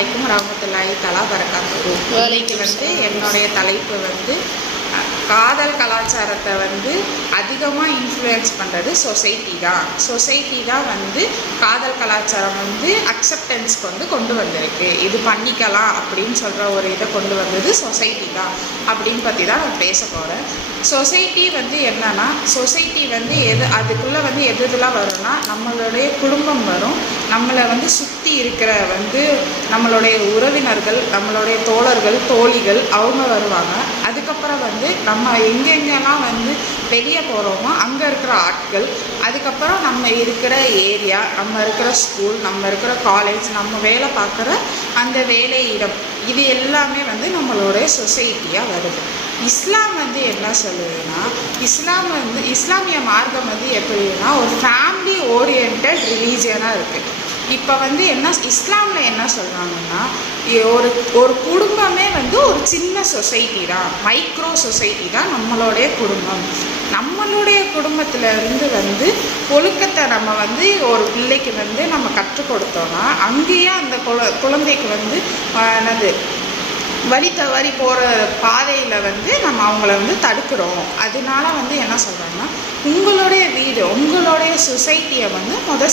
அலைக்கும் ரஹ்மத்துல்லாஹி தஆலா பரகாத்துஹு. இன்னைக்கு என்னுடைய தலைப்பு காதல் கலாச்சாரத்தை அதிகமாக இன்ஃப்ளூயன்ஸ் பண்ணுறது சொசைட்டி தான் காதல் கலாச்சாரம் அக்செப்டன்ஸ்க்கு கொண்டு வந்திருக்கு. இது பண்ணிக்கலாம் அப்படின்னு சொல்கிற ஒரு இதை கொண்டு வந்தது சொசைட்டி தான் அப்படின்னு பற்றி தான் நான் பேச போகிறேன். சொசைட்டி என்னன்னா சொசைட்டி அதுக்குள்ளே எதுலாம் வரும்னா நம்மளுடைய குடும்பம் வரும், நம்மளை சுற்றி இருக்கிற நம்மளுடைய உறவினர்கள், நம்மளுடைய தோழர்கள், தோழிகள் அவங்க வருவாங்க. அதுக்கப்புறம் நம்ம எங்கெங்கெல்லாம் வெளியே போகிறோமோ அங்கே இருக்கிற ஆட்கள், அதுக்கப்புறம் நம்ம இருக்கிற ஏரியா, நம்ம இருக்கிற ஸ்கூல், நம்ம இருக்கிற காலேஜ், நம்ம வேலை பார்க்குற அந்த வேலை இடம், இது எல்லாமே நம்மளுடைய சொசைட்டியாக வருது. இஸ்லாம் என்ன சொல்லுதுன்னா, இஸ்லாமிய மார்க்கம் எப்படின்னா ஒரு ஃபேமிலி ஓரியன்டட் ரிலீஜியனாக இருக்குது. இப்போ இஸ்லாமில் என்ன சொல்கிறாங்கன்னா, ஒரு குடும்பமே ஒரு சின்ன சொசைட்டி தான், மைக்ரோ சொசைட்டி தான் நம்மளுடைய குடும்பம். நம்மளுடைய குடும்பத்தில் இருந்து ஒழுக்கத்தை நம்ம ஒரு பிள்ளைக்கு நம்ம கற்றுக் கொடுத்தோன்னா அங்கேயே அந்த குழந்தைக்கு என்னது வழி தவறி போகிற பாதையில் நம்ம அவங்கள தடுக்கிறோம். அதனால என்ன சொல்கிறாங்கன்னா, உங்களுடைய வீடு, உங்களுடைய சொசைட்டியை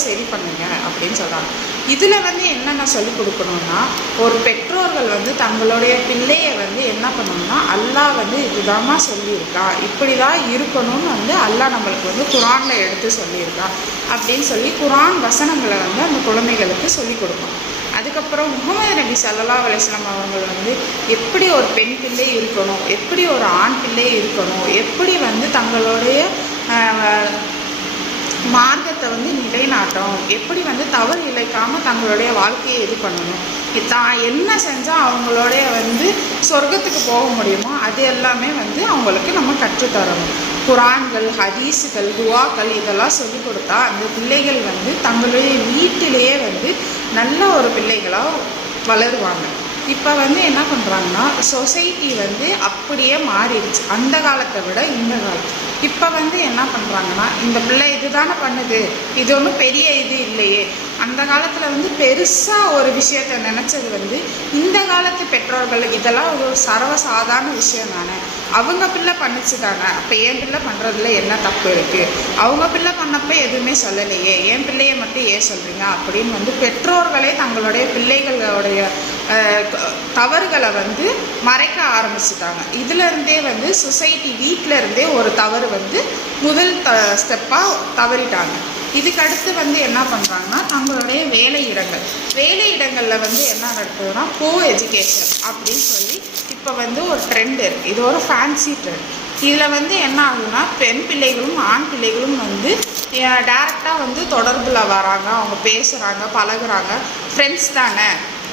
சரி பண்ணுங்க அப்படின்னு சொல்கிறாங்க. இதில் என்னென்ன சொல்லிக் கொடுக்கணும்னா, ஒரு பெற்றோர்கள் தங்களுடைய பிள்ளையை என்ன பண்ணணும்னா, அல்லாஹ் இதுதாம்மா சொல்லியிருக்கா, இப்படி தான் இருக்கணும்னு அல்லாஹ் நம்மளுக்கு குரானில் எடுத்து சொல்லியிருக்கா அப்படின்னு சொல்லி குரான் வசனங்களை அந்த குழந்தைகளுக்கு சொல்லிக் கொடுக்கும். அதுக்கப்புறம் முஹம்மது நபி ஸல்லல்லாஹு அலைஹி வஸல்லம் அவங்க எப்படி ஒரு பெண் பிள்ளை இருக்கணும், எப்படி ஒரு ஆண் பிள்ளை இருக்கணும், எப்படி தங்களுடைய மார்க்கத்தை நிலைநாட்டணும், எப்படி தவறு இழைக்காமல் தங்களுடைய வாழ்க்கையை இது பண்ணணும், தான் என்ன செஞ்சால் அவங்களுடைய சொர்க்கத்துக்கு போக முடியுமோ அது எல்லாமே அவங்களுக்கு நம்ம கற்றுத்தரணும். குரான்கள், ஹதீஸுகள், துவாக்கள் இதெல்லாம் சொல்லிக் கொடுத்தா அந்த பிள்ளைகள் தங்களுடைய வீட்டிலேயே நல்ல ஒரு பிள்ளைகளாக வளருவாங்க. இப்போ என்ன பண்ணுறாங்கன்னா, சொசைட்டி அப்படியே மாறிடுச்சு. அந்த காலத்தை விட இந்த காலம் இப்போ என்ன பண்ணுறாங்கன்னா, இந்த பிள்ளை இதுதானே பண்ணுது, இது ஒன்றும் பெரிய இது இல்லையே. அந்த காலத்தில் பெருசாக ஒரு விஷயத்தை நினச்சது இந்த காலத்து பெற்றோர்கள் இதெல்லாம் ஒரு சர்வசாதாரண விஷயம் தானே, அவங்க பிள்ளை பண்ணிச்சு தானே, அப்போ என் பிள்ளை பண்ணுறதுல என்ன தப்பு இருக்குது, அவங்க பிள்ளை பண்ணப்போ எதுவுமே சொல்லலையே, என் பிள்ளையை மட்டும் ஏன் சொல்கிறீங்க அப்படின்னு பெற்றோர்களே தங்களுடைய பிள்ளைகளுடைய தவறுகளை மறைக்க ஆரம்பிச்சுட்டாங்க. இதுலேருந்தே சொசைட்டி வீட்டில் இருந்தே ஒரு தவறு முதல் ஸ்டெப்பாக தவறிட்டாங்க. இதுக்கடுத்து என்ன பண்ணுறாங்கன்னா, தங்களுடைய வேலை இடங்களில் என்ன நடக்குதுன்னா கோ எஜுகேஷன் அப்படின்னு சொல்லி இப்போ ஒரு ட்ரெண்ட் இருக்குது. இது ஒரு ஃபேன்சி ட்ரெண்ட். இதில் என்ன ஆகுதுன்னா, பெண் பிள்ளைகளும் ஆண் பிள்ளைகளும் டேரெக்டாக தொடர்பில் வராங்க, அவங்க பேசுகிறாங்க, பழகுறாங்க. ஃப்ரெண்ட்ஸ் தானே,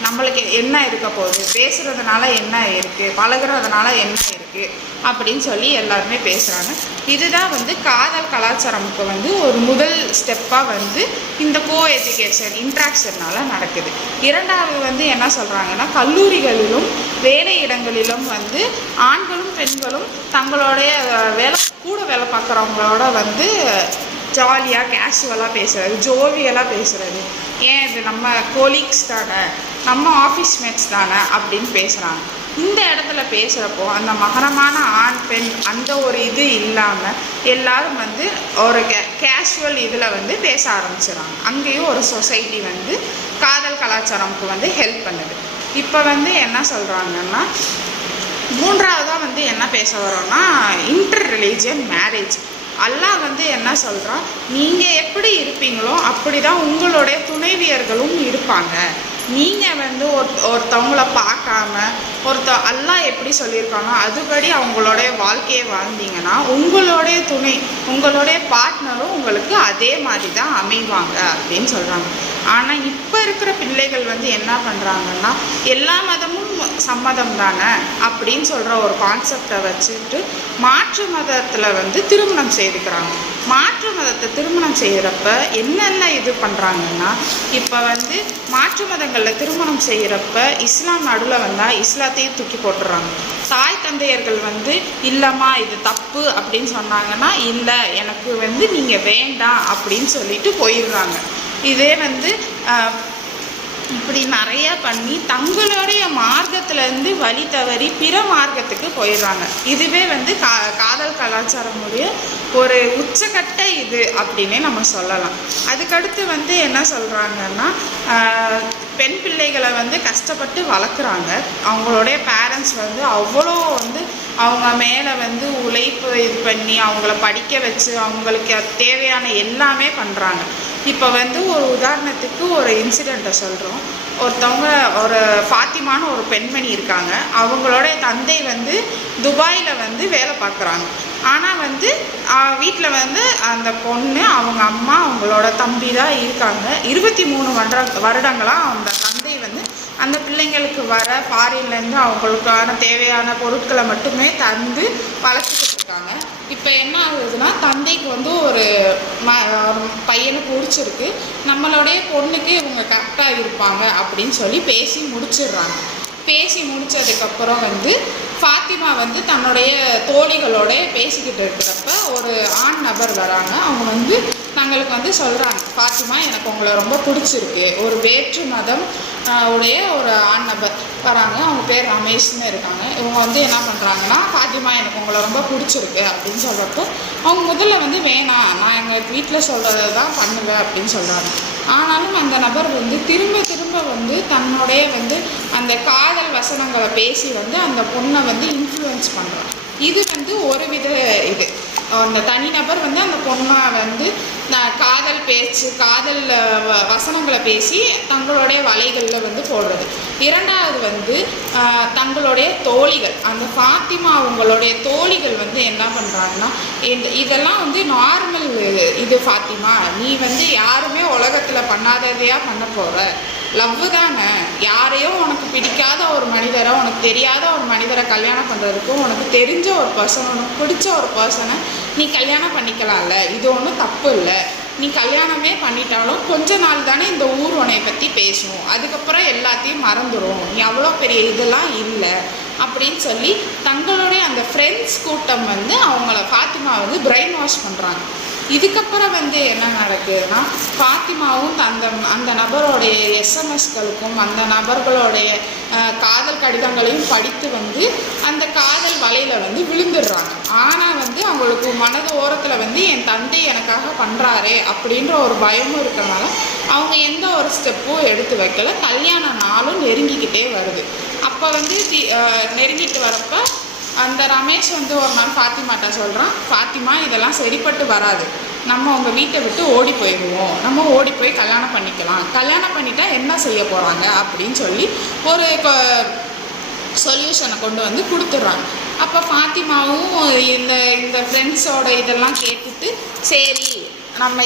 நம்மளுக்கு என்ன இருக்க போகுது, பேசுகிறதுனால என்ன இருக்குது, பழகுறதுனால என்ன இருக்குது அப்படின்னு சொல்லி எல்லாருமே பேசுகிறாங்க. இதுதான் காதல் கலாச்சாரமுக்கு ஒரு முதல் ஸ்டெப்பாக இந்த கோ எஜுகேஷன் இன்ட்ராக்ஷனால் நடக்குது. இரண்டாவது என்ன சொல்கிறாங்கன்னா, கல்லூரிகளிலும் வேலை இடங்களிலும் ஆண்களும் பெண்களும் தங்களுடைய கூட வேலை பார்க்குறவங்களோட ஜாலியாக கேஷுவலாக பேசுகிறது, ஜோவியலாக பேசுகிறது, ஏன் இது நம்ம கோலீக்ஸ் தானே, நம்ம ஆஃபீஸ் மேட்ஸ் தானே அப்படின்னு பேசுகிறாங்க. இந்த இடத்துல பேசுகிறப்போ அந்த மகரமான ஆண் பெண் அந்த ஒரு இது இல்லாமல் எல்லோரும் ஒரு கேஷுவல் இதில் பேச ஆரம்பிச்சிடறாங்க. அங்கேயும் ஒரு சொசைட்டி காதல் கலாச்சாரமுக்கு ஹெல்ப் பண்ணுது. இப்போ என்ன சொல்கிறாங்கன்னா, மூன்றாவதாக என்ன பேச வரோன்னா இன்டர் ரிலீஜியன் மேரேஜ். அல்லாஹ் என்ன சொல்கிறான், நீங்கள் எப்படி இருப்பீங்களோ அப்படி தான் உங்களுடைய துணைவியர்களும் இருப்பாங்க. நீங்கள் ஒருத்தவங்கள பார்க்காம அல்லாஹ் எப்படி சொல்லியிருக்காங்க அதுபடி அவங்களுடைய வாழ்க்கையை வாழ்ந்தீங்கன்னா உங்களுடைய துணை, உங்களுடைய பார்ட்னரும் உங்களுக்கு அதே மாதிரி தான் அமைவாங்க அப்படின்னு சொல்கிறாங்க. ஆனால் இப்போ இருக்கிற பிள்ளைகள் என்ன பண்ணுறாங்கன்னா, எல்லா மதமும் சம்மதம் தானே அப்படின்னு சொல்கிற ஒரு கான்செப்டை வச்சுட்டு மாற்று மதத்தில் திருமணம் செய்துக்கிறாங்க. மாற்று மதத்தை திருமணம் செய்கிறப்ப என்னென்ன இது பண்ணுறாங்கன்னா, இப்போ மாற்று மதங்களில் திருமணம் செய்கிறப்ப இஸ்லாம் நடுவில் வந்தால் இஸ்லாத்தையும் தூக்கி போட்டுடுறாங்க. தாய் தந்தையர்கள் இல்லைம்மா இது தப்பு அப்படின்னு சொன்னாங்கன்னா, இல்லை எனக்கு நீங்கள் வேண்டாம் அப்படின்னு சொல்லிட்டு போயிடுறாங்க. இதே இப்படி நிறையா பண்ணி தங்களுடைய மார்க்கத்திலேருந்து வழி தவறி பிற மார்க்கத்துக்கு போயிடுறாங்க. இதுவே வந்து காதல் கலாச்சாரமுடைய ஒரு உச்சக்கட்ட இது அப்படின்னே நம்ம சொல்லலாம். அதுக்கடுத்து வந்து என்ன சொல்கிறாங்கன்னா, பெண் பிள்ளைகளை வந்து கஷ்டப்பட்டு வளர்க்குறாங்க. அவங்களுடைய பேரண்ட்ஸ் வந்து அவ்வளோ வந்து அவங்க மேலே வந்து உழைப்பு இது பண்ணி அவங்கள படிக்க வச்சு அவங்களுக்கு தேவையான எல்லாமே பண்ணுறாங்க. இப்போ வந்து ஒரு உதாரணத்துக்கு ஒரு இன்சிடெண்ட்டை சொல்கிறோம். ஒருத்தவங்க ஒரு ஃபாத்திமான்னு ஒரு பெண்மணி இருக்காங்க. அவங்களோட தந்தை வந்து துபாயில் வந்து வேலை பார்க்குறாங்க. ஆனால் வந்து வீட்டில் வந்து அந்த பொண்ணு, அவங்க அம்மா, அவங்களோட தம்பி தான் இருக்காங்க. 23 வருடங்களாக அந்த தந்தை வந்து அந்த பிள்ளைங்களுக்கு வர ஃபாரின்லேருந்து அவங்களுக்கான தேவையான பொருட்களை மட்டுமே தந்து வளர்த்துக்கிட்டு இருக்காங்க. இப்போ என்ன ஆகுதுன்னா, தந்தைக்கு வந்து ஒரு பையனை பிடிச்சிருக்கு, நம்மளுடைய பொண்ணுக்கு இவங்க கரெக்டாக இருப்பாங்க அப்படின்னு சொல்லி பேசி முடிச்சிடுறாங்க. பேசி முடித்ததுக்கப்புறம் வந்து ஃபாத்திமா வந்து தன்னுடைய தோழிகளோட பேசிக்கிட்டு இருக்கிறப்ப ஒரு ஆண் நபர் வராங்க. அவங்க வந்து தங்களுக்கு வந்து சொல்கிறாங்க, ஃபாத்திமா எனக்கு உங்களை ரொம்ப பிடிச்சிருக்கு. ஒரு வேற்று மதம் உடைய ஒரு ஆண் நபர் வராங்க. அவங்க பேர் ரமேஷ்னு இருக்காங்க. இவங்க வந்து என்ன பண்ணுறாங்கன்னா, ஃபாத்திமா எனக்கு உங்களை ரொம்ப பிடிச்சிருக்கு அப்படின்னு சொல்கிறப்போ அவங்க முதல்ல வந்து வேணாம், நான் எங்கள் வீட்டில் சொல்கிறத தான் பண்ணுவேன் அப்படின்னு சொல்கிறாங்க. ஆனாலும் அந்த நபர் வந்து திரும்ப திரும்ப வந்து தன்னுடைய வந்து அந்த காதல் வசனங்களை பேசி வந்து அந்த பொண்ணை வந்து இன்ஃப்ளூயன்ஸ் பண்ணுறாங்க. இது வந்து ஒரு வித இது. அந்த தனிநபர் வந்து அந்த பொண்ணை வந்து காதல் பேச்சு, காதல் வசனங்களை பேசி தங்களுடைய வலைகளில் வந்து போடுறது. இரண்டாவது வந்து தங்களுடைய தோழிகள், அந்த ஃபாத்திமா அவங்களுடைய தோழிகள் வந்து என்ன பண்ணுறாங்கன்னா, இதெல்லாம் வந்து நார்மல் இது ஃபாத்திமா, நீ வந்து யாருமே உலகத்தில் பண்ணாததையா பண்ண போகிற, லவ்வு தானே, யாரையோ உனக்கு பிடிக்காத ஒரு மனிதரை, உனக்கு தெரியாத ஒரு மனிதரை கல்யாணம் பண்ணுறதுக்கும் உனக்கு தெரிஞ்ச ஒரு பர்சன், உனக்கு பிடிச்ச ஒரு பர்சனை நீ கல்யாணம் பண்ணிக்கலாம்ல, இது ஒன்றும் தப்பு இல்லை. நீ கல்யாணமே பண்ணிட்டாலும் கொஞ்ச நாள் தானே இந்த ஊர் உன்னை பற்றி பேசும், அதுக்கப்புறம் எல்லாத்தையும் மறந்துடும், நீ அவ்வளோ பெரிய இதெல்லாம் இல்லை அப்படின்னு சொல்லி தங்களுடைய அந்த ஃப்ரெண்ட்ஸ் கூட்டம் வந்து அவங்கள ஃபாத்திமா வந்து பிரெயின் வாஷ் பண்ணுறாங்க. இதுக்கப்புறம் வந்து என்ன நடக்குதுன்னா, ஃபாத்திமாவும் அந்த நபருடைய எஸ்எம்எஸ்களுக்கும் அந்த நபர்களுடைய காதல் கடிதங்களையும் படித்து வந்து அந்த காதல் வலையில் வந்து விழுந்துடுறாங்க. ஆனால் வந்து அவங்களுக்கு மனது ஓரத்தில் வந்து என் தந்தை எனக்காக பண்ணுறாரே அப்படின்ற ஒரு பயமும் இருக்கிறனால அவங்க எந்த ஒரு ஸ்டெப்பும் எடுத்து வைக்கல. கல்யாண நாளும் நெருங்கிக்கிட்டே வருது. அப்போ வந்து நெருங்கிட்டு வரப்போ அந்த ரமேஷ் வந்து ஒரு நாள் ஃபாத்திமாட்ட சொல்கிறான், ஃபாத்திமா இதெல்லாம் சரிப்பட்டு வராது, நம்ம உங்கள் வீட்டை விட்டு ஓடி போயிடுவோம், நம்ம ஓடி போய் கல்யாணம் பண்ணிக்கலாம், கல்யாணம் பண்ணிட்டா என்ன செய்ய போகிறாங்க அப்படின்னு சொல்லி ஒரு சொல்யூஷனை கொண்டு வந்து கொடுத்துட்றாங்க. அப்போ ஃபாத்திமாவும் இந்த ஃப்ரெண்ட்ஸோட இதெல்லாம் கேட்டுட்டு சரி நம்ம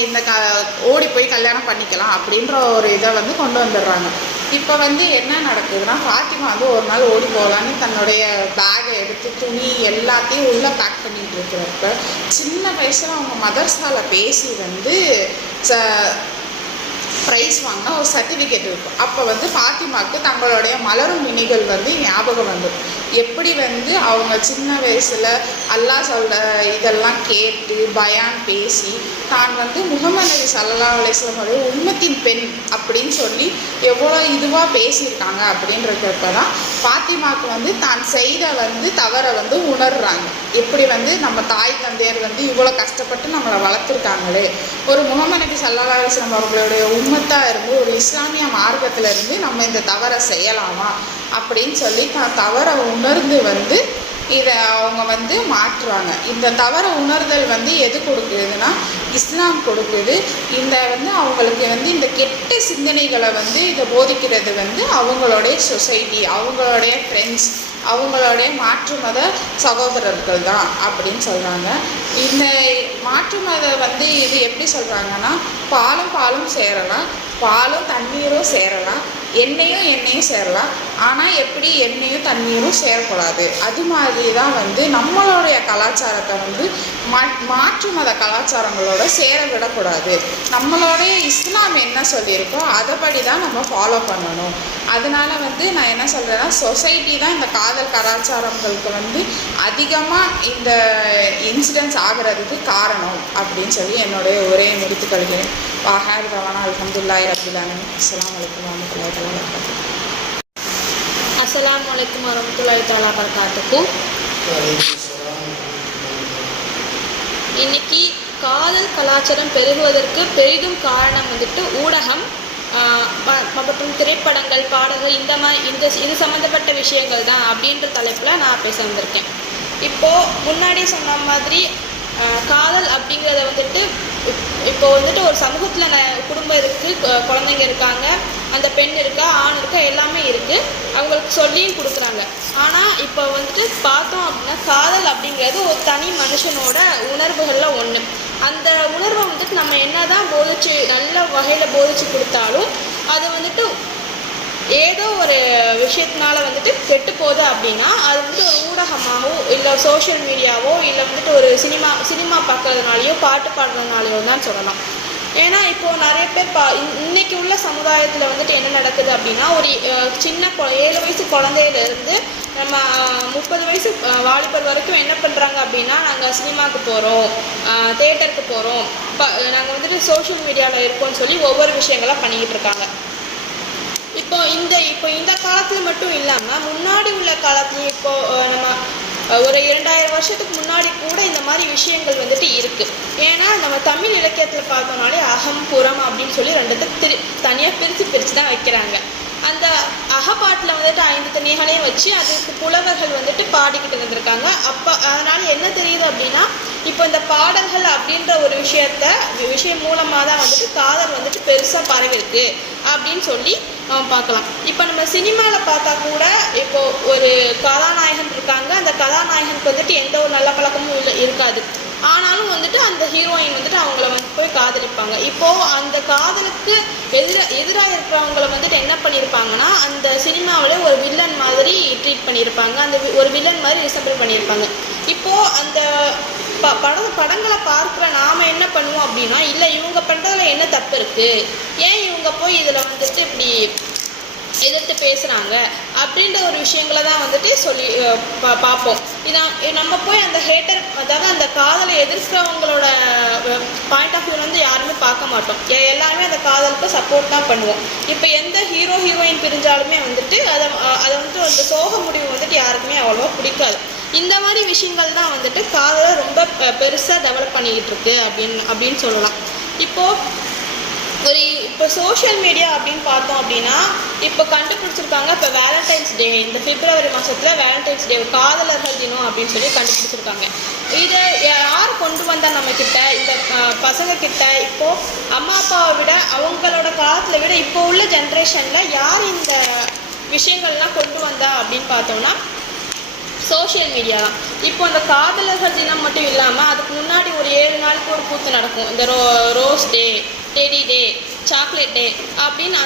ஓடி போய் கல்யாணம் பண்ணிக்கலாம் அப்படின்ற ஒரு இதை வந்து கொண்டு வந்துடுறாங்க. இப்போ வந்து என்ன நடக்குதுன்னா, ஃபாத்திமா வந்து ஒரு நாள் ஓடி போகலான்னு தன்னுடைய பேகை எடுத்து துணி எல்லாத்தையும் உள்ளே பேக் பண்ணிகிட்டு இருக்கிறப்ப சின்ன வயசில் அவங்க மதர்ஸால் பேசி வந்து ப்ரைஸ் வாங்கினா ஒரு சர்டிஃபிகேட் இருக்கும். அப்போ வந்து ஃபாத்திமாவுக்கு தங்களுடைய மலரும் நினைகள் வந்து ஞாபகம் வந்துடும். எப்படி வந்து அவங்க சின்ன வயசில் அல்லாஹ் சொல்கிற இதெல்லாம் கேட்டு பயான் பேசி தான் வந்து முஹம்மது நபி ஸல்லல்லாஹு அலைஹி வஸல்லம் உம்மத்தின் பெண் அப்படின்னு சொல்லி எவ்வளோ இதுவாக பேசியிருக்காங்க அப்படின்றப்ப தான் ஃபாத்திமாவுக்கு வந்து தான் செய்த வந்து தவறை வந்து உணர்றாங்க. எப்படி வந்து நம்ம தாய் தந்தையர் வந்து இவ்வளோ கஷ்டப்பட்டு நம்மளை வளர்த்துருக்காங்களே, ஒரு முஹம்மது நபி ஸல்லல்லாஹு அலைஹி வஸல்லம் அவர்களுடைய உம்மத்தாக இருந்து ஒரு இஸ்லாமிய மார்க்கத்தில் இருந்து நம்ம இந்த தவறை செய்யலாமா அப்படின்னு சொல்லி தான் தவறை உணர்ந்து வந்து இதை அவங்க வந்து மாற்றுறாங்க. இந்த தவற உணர்தல் வந்து எது கொடுக்குதுன்னா இஸ்லாம் கொடுக்குது. இந்த வந்து அவங்களுக்கு வந்து இந்த கெட்ட சிந்தனைகளை வந்து இதை போதிக்கிறது வந்து அவங்களுடைய சொசைட்டி, அவங்களுடைய ஃப்ரெண்ட்ஸ், அவங்களுடைய மாற்று மத சகோதரர்கள் தான் அப்படின்னு சொல்கிறாங்க. இந்த மாற்று மத வந்து இது எப்படி சொல்கிறாங்கன்னா, பாலும் சேரலாம், பாலும் தண்ணீரும் சேரலாம், எண்ணெயும் சேரலாம், ஆனால் எப்படி எண்ணெயும் தண்ணீரும் சேரக்கூடாது. அது மாதிரி தான் வந்து நம்மளுடைய கலாச்சாரத்தை வந்து மாற்று மத கலாச்சாரங்களோட சேர விடக்கூடாது. நம்மளுடைய இஸ்லாம் என்ன சொல்லியிருக்கோ அதைப்படி தான் நம்ம ஃபாலோ பண்ணணும். அதனால வந்து நான் என்ன சொல்கிறேன்னா, சொசைட்டி தான் இந்த காதல் கலாச்சாரங்களுக்கு வந்து அதிகமாக இந்த இன்சிடென்ட்ஸ் ஆகிறதுக்கு காரணம் அப்படின்னு சொல்லி என்னுடைய உரையை முடித்துக்கொள்கிறேன். வாஹர் ரவானா அல்ஹம்துலில்லாஹி ரப்பில் ஆலமீன். அஸ்ஸலாமு அலைக்கும் வரஹ்மத்துல்லாஹி. தஆலா வபரகாத்துஹு. அஸ்ஸலாமு அலைக்கும் வரஹ்மத்துல்லாஹி தஆலா வபரகாத்துஹு. இன்னைக்கு காதல் கலாச்சாரம் பெருகுவதற்கு பெரிதும் காரணம் வந்துட்டு ஊடகம் மற்றும் திரைப்படங்கள், பாடல்கள், இது சம்மந்தப்பட்ட விஷயங்கள் தான் அப்படின்ற தலைப்பில் நான் பேச வந்திருக்கேன். இப்போது முன்னாடி சொன்ன மாதிரி காதல் அப்படிங்கிறத வந்துட்டு இப்போ வந்துட்டு ஒரு சமூகத்தில் குடும்பம் இருக்குது, குழந்தைங்க இருக்காங்க, அந்த பெண் இருக்கா, ஆண் இருக்கா, எல்லாமே இருக்குது, அவங்களுக்கு சொல்லியும் கொடுக்குறாங்க. ஆனால் இப்போ வந்துட்டு பார்த்தோம் அப்படின்னா காதல் அப்படிங்கிறது ஒரு தனி மனுஷனோட உணர்வுகளில் ஒன்று. அந்த உணர்வை வந்துட்டு நம்ம என்ன தான் நல்ல வகையில் போதிச்சு கொடுத்தாலும் அது வந்துட்டு ஏதோ ஒரு விஷயத்தினால வந்துட்டு கெட்டு போகுது அப்படின்னா அது வந்துட்டு ஒரு ஊடகமாகவோ இல்லை சோஷியல் மீடியாவோ இல்லை வந்துட்டு ஒரு சினிமா பார்க்கறதுனாலையோ பாட்டு பாடுறதுனாலையோ தான் சொல்லலாம். ஏன்னா இப்போது நிறைய பேர் இன்னைக்கு உள்ள சமுதாயத்தில் வந்துட்டு என்ன நடக்குது அப்படின்னா ஒரு சின்ன 7 வயசு குழந்தையிலேருந்து நம்ம 30 வயசு வாலிபர் வரைக்கும் என்ன பண்ணுறாங்க அப்படின்னா நாங்கள் சினிமாவுக்கு போகிறோம், தேட்டருக்கு போகிறோம், நாங்கள் வந்துட்டு சோஷியல் மீடியாவில் இருக்கோம்னு சொல்லி ஒவ்வொரு விஷயங்களாக பண்ணிக்கிட்டு இருக்காங்க. இப்போ இந்த காலத்தில் மட்டும் இல்லாமல் முன்னாடி உள்ள காலத்துலையும் இப்போது நம்ம ஒரு 2000 வருஷத்துக்கு முன்னாடி கூட இந்த மாதிரி விஷயங்கள் வந்துட்டு இருக்குது. ஏன்னா நம்ம தமிழ் இலக்கியத்தில் பார்த்தோம்னாலே அகம் புறம் அப்படின்னு சொல்லி 2 தனியாக பிரித்து தான் வைக்கிறாங்க. அந்த அகப்பாட்டில் வந்துட்டு 5 திணைகளையும் வச்சு அதுக்கு புலவர்கள் வந்துட்டு பாடிக்கிட்டு இருந்திருக்காங்க. அதனால் என்ன தெரியுது அப்படின்னா இப்போ இந்த பாடல்கள் அப்படின்ற ஒரு விஷயம் மூலமாக தான் வந்துட்டு காதல் வந்துட்டு பெருசாக பரவிருக்கு அப்படின்னு சொல்லி நம்ம பார்க்கலாம். இப்போ நம்ம சினிமாவில் பார்த்தா கூட இப்போது ஒரு கதாநாயகன் இருக்காங்க, அந்த கதாநாயகனுக்கு வந்துட்டு எந்த ஒரு நல்ல பழக்கமும் இருக்காது. ஆனாலும் வந்துட்டு அந்த ஹீரோயின் வந்துட்டு அவங்கள போய் காதலிப்பாங்க. இப்போது அந்த காதலுக்கு எதிராக இருக்கிறவங்கள வந்துட்டு என்ன பண்ணியிருப்பாங்கன்னா அந்த சினிமாவில் ஒரு வில்லன் மாதிரி ட்ரீட் பண்ணியிருப்பாங்க, அந்த ஒரு வில்லன் மாதிரி ரிசம்பிள் பண்ணியிருப்பாங்க. இப்போது அந்த படங்களை பார்க்குற நாம் என்ன பண்ணுவோம் அப்படின்னா இல்லை இவங்க பண்ணுறதுல என்ன தப்பு இருக்குது, ஏன் இவங்க போய் இதில் வந்துட்டு இப்படி எதிர்த்து பேசுகிறாங்க அப்படின்ற ஒரு விஷயங்களை தான் வந்துட்டு சொல்லி பார்ப்போம். நம்ம போய் அந்த ஹேட்டர், அதாவது அந்த காதலை எதிர்க்கிறவங்களோட பாயிண்ட் ஆஃப் வியூ வந்து யாருமே பார்க்க மாட்டோம். எல்லாருமே அந்த காதலுக்கு சப்போர்ட் தான் பண்ணுவோம். இப்போ எந்த ஹீரோயின் பிரிஞ்சாலுமே வந்துட்டு அதை வந்துட்டு அந்த சோக முடிவு வந்துட்டு யாருக்குமே அவ்வளோவா பிடிக்காது. இந்த மாதிரி விஷயங்கள் தான் வந்துட்டு காதலை ரொம்ப பெருசாக டெவலப் பண்ணிக்கிட்டு இருக்கு அப்படின்னு சொல்லலாம். இப்போ சோஷியல் மீடியா அப்படின்னு பார்த்தோம் அப்படின்னா இப்போ கண்டுபிடிச்சிருக்காங்க. இப்போ வேலண்டைன்ஸ் டே, இந்த பிப்ரவரி மாதத்தில் வேலண்டைன்ஸ் டே காதலர்கள் தினம் அப்படின்னு சொல்லி கண்டுபிடிச்சிருக்காங்க. இதை யார் கொண்டு வந்தால் நம்மக்கிட்ட இந்த பசங்கக்கிட்ட இப்போது அம்மா அப்பாவை விட அவங்களோட காலத்தில் விட இப்போ உள்ள ஜென்ரேஷனில் யார் இந்த விஷயங்கள்லாம் கொண்டு வந்தா அப்படின்னு பார்த்தோம்னா சோஷியல் மீடியா தான். இப்போ அந்த காதலர்கள் தினம் மட்டும் இல்லாமல் அதுக்கு முன்னாடி ஒரு 7 நாளுக்கு ஒரு கூத்து நடக்கும். இந்த ரோஸ் டே, டெடி டே, சாக்லேட் டே அப்படின்னு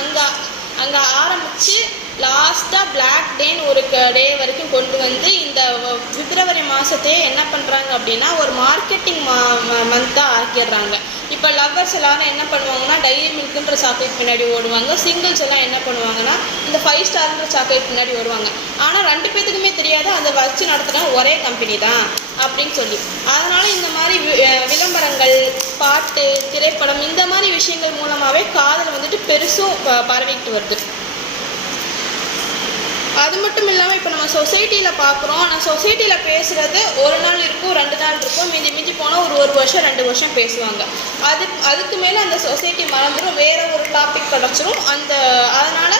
அங்கே ஆரம்பித்து லாஸ்ட்டாக பிளாக் டேன்னு ஒரு டே வரைக்கும் கொண்டு வந்து இந்த பிப்ரவரி மாதத்தையே என்ன பண்ணுறாங்க அப்படின்னா ஒரு மார்க்கெட்டிங் மந்த்தாக ஆக்கிடுறாங்க. இப்போ லவ்வர்ஸ் எல்லாரும் என்ன பண்ணுவாங்கன்னா டைரி மில்க்குன்ற சாக்லேட் பின்னாடி ஓடுவாங்க, சிங்கிள்ஸ் எல்லாம் என்ன பண்ணுவாங்கன்னா இந்த 5 ஸ்டார்ன்ற சாக்லேட் பின்னாடி ஓடுவாங்க. ஆனால் 2 பேத்துக்குமே தெரியாது அதை வச்சு நடத்துகிற ஒரே கம்பெனி தான் அப்படின்னு சொல்லி. அதனால் இந்த மாதிரி விளம்பரங்கள், பாட்டு, திரைப்படம் இந்த மாதிரி விஷயங்கள் மூலமாகவே காதல் வந்துட்டு பெருசும் பரவிக்கிட்டு வருது. அது மட்டும் இல்லாமல் இப்போ நம்ம சொசைட்டியில் பார்க்குறோம், நான் சொசைட்டியில் பேசுகிறது ஒரு நாள் இருக்கும், 2 நாள் இருக்கும், மிஞ்சி போனால் ஒரு வருஷம் 2 வருஷம் பேசுவாங்க. அதுக்கு மேலே அந்த சொசைட்டி மறந்துடும், வேறு ஒரு டாபிக் கிடச்சிரும். அதனால்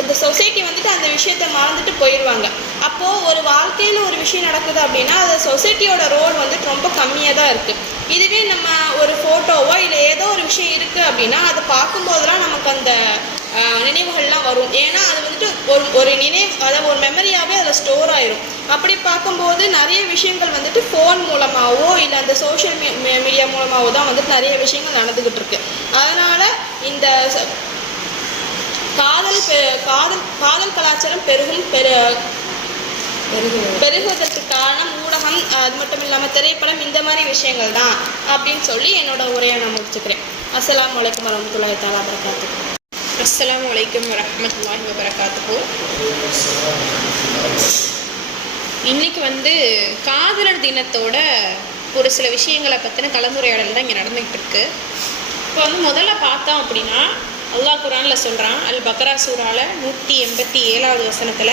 இந்த சொசைட்டி வந்துட்டு அந்த விஷயத்தை மறந்துட்டு போயிடுவாங்க. அப்போது ஒரு வாழ்க்கையில் ஒரு விஷயம் நடக்குது அப்படின்னா அது சொசைட்டியோட ரோல் வந்துட்டு ரொம்ப கம்மியாக தான் இருக்குது. இதுவே நம்ம ஒரு ஃபோட்டோவோ இல்லை ஏதோ ஒரு விஷயம் இருக்குது அப்படின்னா அதை பார்க்கும்போதெல்லாம் நமக்கு அந்த நினைவுகள்லாம் வரும். ஏன்னா அது வந்துட்டு ஒரு அதாவது ஒரு மெமரியாகவே அதில் ஸ்டோர் ஆயிரும். அப்படி பார்க்கும்போது நிறைய விஷயங்கள் வந்துட்டு ஃபோன் மூலமாகவோ இல்லை அந்த சோஷியல் மீடியா மூலமாகவோ தான் வந்துட்டு நிறைய விஷயங்கள் நடந்துக்கிட்டு இருக்கு. அதனால் இந்த காதல் கலாச்சாரம் பெருகுவதற்கு காரணம் ஊடகம், அது மட்டும் இல்லாமல் திரைப்படம், இந்த மாதிரி விஷயங்கள் தான் அப்படின்னு சொல்லி என்னோட உரையை நான் முடிச்சுக்கிறேன். அஸ்ஸலாமு அலைக்கும் வரஹ்மத்துல்லாஹி தஆலா வபரகாத்துஹு. அஸ்ஸலாமு அலைக்கும் வரஹ்மத்துல்லாஹி வபரகாத்துஹு. இன்னைக்கு காதலர் தினத்தோட ஒரு சில விஷயங்களை பற்றின கலந்துரையாடல் தான் இங்கே நடந்துகிட்டு இருக்கு. இப்போ முதல்ல பார்த்தோம் அப்படின்னா அல்லாஹ் குர்ஆனில் சொல்கிறான், அல் பக்ரா சூரால 187வது வசனத்தில்,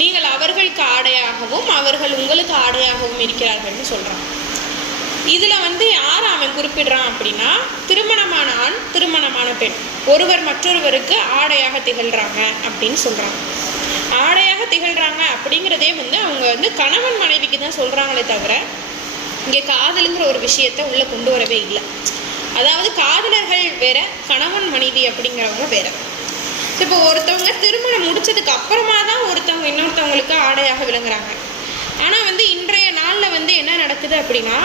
நீங்கள் அவர்களுக்கு ஆடையாகவும் அவர்கள் உங்களுக்கு ஆடையாகவும் இருக்கிறார்கள்னு சொல்கிறான். இதில் வந்து யார் அவன் குறிப்பிடுறான் அப்படின்னா, திருமணமான ஆண் திருமணமான பெண் ஒருவர் மற்றொருவருக்கு ஆடையாக திகழ்கிறாங்க அப்படின்னு சொல்கிறாங்க. ஆடையாக திகழ்கிறாங்க அப்படிங்கிறதே வந்து அவங்க வந்து கணவன் மனைவிக்கு தான் சொல்கிறாங்களே தவிர இங்கே காதலுங்கிற ஒரு விஷயத்தை உள்ளே கொண்டு வரவே இல்லை. அதாவது காதலர்கள் வேற, கணவன் மனைவி அப்படிங்கிறவங்க வேற. இப்போ ஒருத்தவங்க திருமணம் முடிச்சதுக்கு அப்புறமா தான் ஒருத்தவங்க இன்னொருத்தவங்களுக்கு ஆடையாக விளங்குறாங்க. ஆனால் வந்து இன்றைய நாளில் வந்து என்ன நடக்குது அப்படின்னா,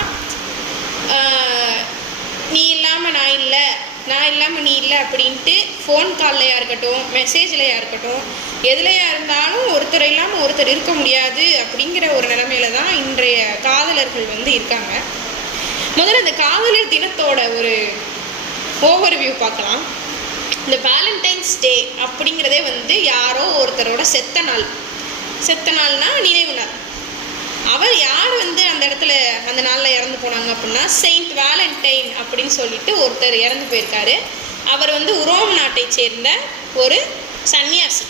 நீ இல்லாமல் நான் இல்லை, நான் இல்லாமல் நீ இல்லை அப்படின்ட்டு ஃபோன் கால்லையா இருக்கட்டும், மெசேஜ்லையா இருக்கட்டும், எதுலையா இருந்தாலும் ஒருத்தர் இல்லாமல் ஒருத்தர் இருக்க முடியாது அப்படிங்கிற ஒரு நிலைமையில தான் இன்றைய காதலர்கள் வந்து இருக்காங்க. முதல்ல இந்த காதலர் தினத்தோட ஒரு ஓவர்வியூ பார்க்கலாம். இந்த வேலண்டைன்ஸ் டே அப்படிங்கிறதே வந்து யாரோ ஒருத்தரோட செத்த நாள்னா நினைவு நாள். அவர் யார் வந்து அந்த இடத்துல அந்த நாளில் இறந்து போனாங்க அப்படின்னா, செயின்ட் வேலண்டைன் அப்படின்னு சொல்லிட்டு ஒருத்தர் இறந்து போயிருக்காரு. அவர் வந்து உரோம் நாட்டை சேர்ந்த ஒரு சன்னியாசி.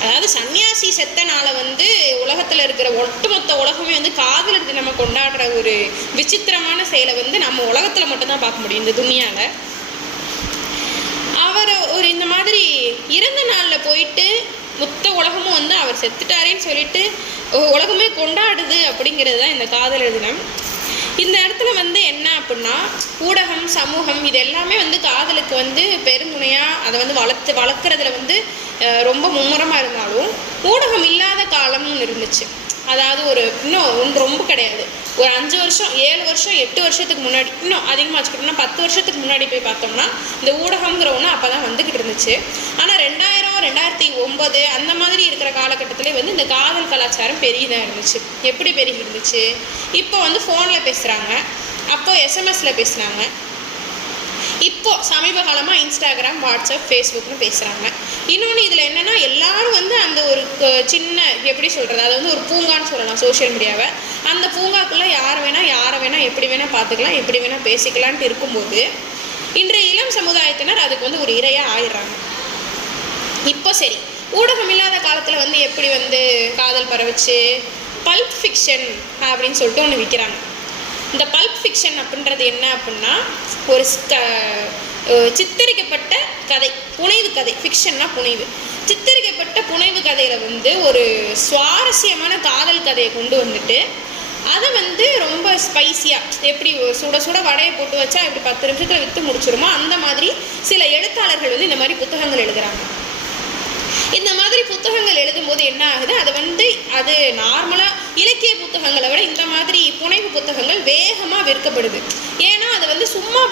அதாவது சன்னியாசி செத்த நாளை வந்து உலகத்தில் இருக்கிற ஒட்டுமொத்த உலகமே வந்து காதலர் தினமா கொண்டாடுற ஒரு விசித்திரமான செயலை வந்து நம்ம உலகத்தில் மட்டும்தான் பார்க்க முடியும் இந்த துனியாவில். அவர் ஒரு இந்த மாதிரி இறந்த நாளில் போயிட்டு மொத்த உலகமும் வந்து அவர் செத்துட்டாரேன்னு சொல்லிட்டு உலகமே கொண்டாடுது அப்படிங்கிறது தான் இந்த காதலர் தினம். இந்த இடத்துல வந்து என்ன அப்படின்னா, ஊடகம் சமூகம் இது எல்லாமே வந்து காதலுக்கு வந்து பெருந்துணையாக அதை வந்து வளர்க்குறதுல வந்து ரொம்ப மும்முரமாக இருந்தாலும், ஊடகம் இல்லாத காலம்னு இருந்துச்சு. அதாவது இன்னும் ரொம்ப கிடையாது, ஒரு 5 வருஷம் 7 வருஷம் 8 வருஷத்துக்கு முன்னாடி, இன்னும் அதிகமாக வச்சுக்கிட்டோம்னா 10 வருஷத்துக்கு முன்னாடி போய் பார்த்தோம்னா இந்த ஊடகங்கிற ஒன்று அப்போ தான் வந்துக்கிட்டு இருந்துச்சு. ஆனால் 2000 2009 அந்த மாதிரி இருக்கிற காலகட்டத்திலே வந்து இந்த காதல் கலாச்சாரம் பெரியதாக இருந்துச்சு. எப்படி பெருகி இருந்துச்சு? இப்போ வந்து ஃபோனில் பேசுகிறாங்க, அப்போ எஸ்எம்எஸில் பேசுனாங்க, இப்போ சமீப காலமாக இன்ஸ்டாகிராம், வாட்ஸ்அப், ஃபேஸ்புக்னு பேசுகிறாங்க. இன்னொன்று இதில் என்னென்னா, எல்லாரும் வந்து அந்த ஒரு சின்ன எப்படி சொல்கிறது, அதை வந்து ஒரு பூங்கான்னு சொல்லலாம் சோஷியல் மீடியாவை. அந்த பூங்காக்குள்ளே யாரை வேணால் எப்படி வேணால் பார்த்துக்கலாம், எப்படி வேணால் பேசிக்கலான்ட்டு இருக்கும்போது இன்றைய இளம் சமுதாயத்தினர் அதுக்கு வந்து ஒரு இரையாக ஆயிடுறாங்க. இப்போ சரி, ஊடகம் இல்லாத காலத்தில் வந்து எப்படி வந்து காதல் பரவச்சு, பல்ப் ஃபிக்ஷன் அப்படின்னு சொல்லிட்டு ஒன்று விற்கிறாங்க. இந்த பல்ப் ஃபிக்ஷன் அப்படின்றது என்ன அப்படின்னா, ஒரு சித்தரிக்கப்பட்ட கதை, புனைவு கதை. ஃபிக்ஷன்னா புனைவு. சித்தரிக்கப்பட்ட புனைவு கதையில் வந்து ஒரு சுவாரஸ்யமான காதல் கதையை கொண்டு வந்துட்டு அதை வந்து ரொம்ப ஸ்பைஸியாக, எப்படி சுட சுட வடையை போட்டு வச்சா இப்படி 10 நிமிஷத்தில் விற்று முடிச்சிருமோ அந்த மாதிரி சில எழுத்தாளர்கள் வந்து இந்த மாதிரி புத்தகங்கள் எழுதுகிறாங்க. இந்த மாதிரி புத்தகங்கள் எழுதும்போது என்ன ஆகுது, அது நார்மலாக இலக்கிய புத்தகங்களை விட இந்த மாதிரி புனைவு புத்தகங்கள் வேகமாக விற்கப்படுது. ஏன்னா அதை வந்து சும்மா